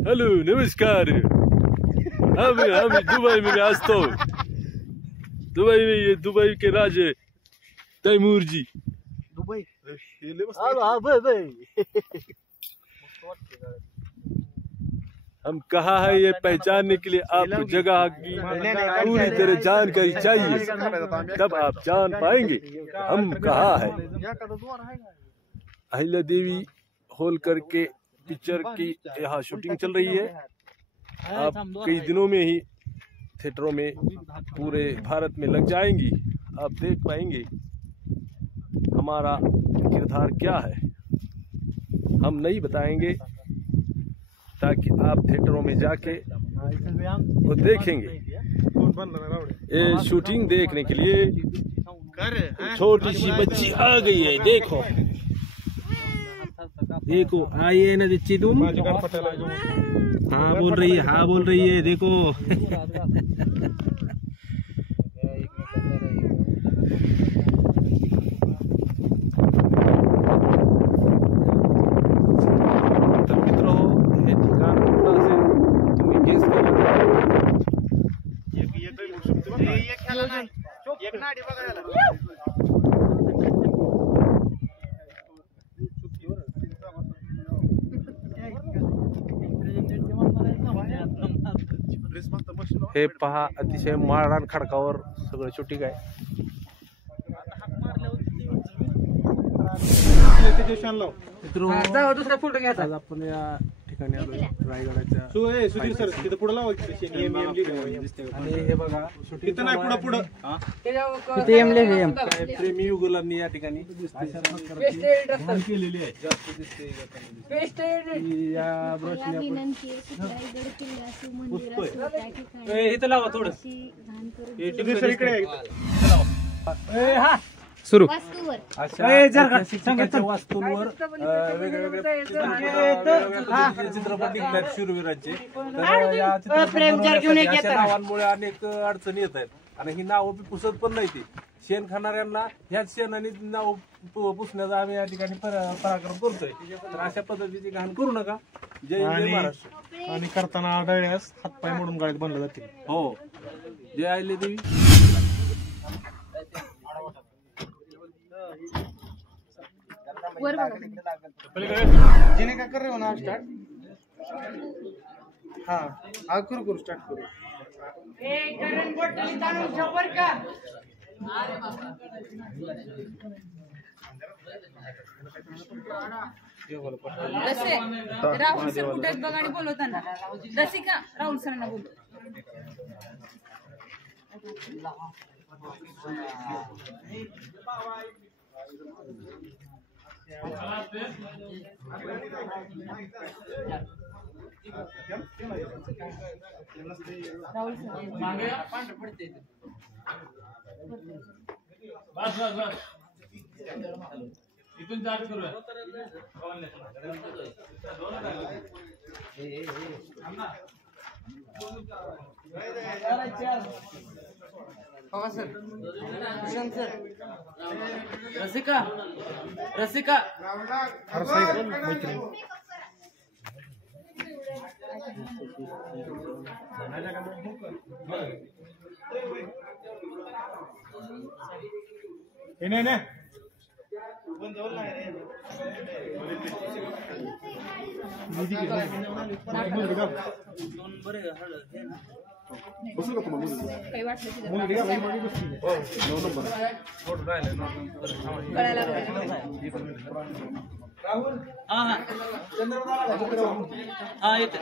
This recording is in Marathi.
हेलो नमस्कार। हम दुबई में आज तो दुबई में ये दुबई के राजे तैमूर जी। दुबई हम कहा है ये पहचानने के लिए आपको जगह की पूरी तरह जानकारी चाहिए, तब आप जान पाएंगे हम कहा है। अहिल्या देवी होल करके पिक्चर की यहाँ शूटिंग चल रही है। आप कई दिनों में ही थिएटरों में पूरे भारत में लग जाएंगी। आप देख पाएंगे हमारा किरदार क्या है। हम नहीं बताएंगे ताकि आप थिएटरों में जाके वो देखेंगे। ये शूटिंग देखने के लिए छोटी सी बच्ची आ गई है। देखो देखो, आइए ना बच्ची तुम। हाँ बोल रही है, हाँ बोल रही है, देखो। तो मित्रों, हे ठिकाण कुठलं असेल तुम्ही गेस करा। एक खेळला नाही, एक नाडी बघायला हे पहा, अतिशय माळरान खडकावर सगळं शूटिंग आहे। दुसरा फोटो घ्यायचा। आज आपण या ठिकाणी आलोय रायगडाच्या। सुधीर सर तिथं पुढे लावा आणि हे बघा तिथं नाही पुढे पुढे प्रेमी युगलांनी या ठिकाणी केलेली आहे। जास्त दिसते या ब्रशने इथं लावा थोडं सुरू वास्तूवर वास्तूंवर वेगवेगळे चित्रपट निघतात शूरवीरांचे। तर या चित्रपट नावांमुळे अनेक अडचणी येत आहेत आणि ही नावं पुसत पण नाही। ती शेण खाणाऱ्यांना ह्याच शेणाने नाव पुसण्याचा आम्ही या ठिकाणी पराक्रम करतोय। तर अशा पद्धतीची घाण करू नका। जय जय महाराष्ट्र। आणि करताना आढळल्यास हातपाय मोडून गाडीत बनलं जातील। हो, जय अहिल्या देवी। वर बघा। जिने काय कर रहे हो ना स्टार्ट। हाँ आग करू स्टार्ट करू। राहुल सर कुठे बघा बोलवताना रसिका राहुल सरांना बोलतो। राहुल सर इथून चार्ज करूया। रसिका रसिका काही वाटलं राहुल हा येते।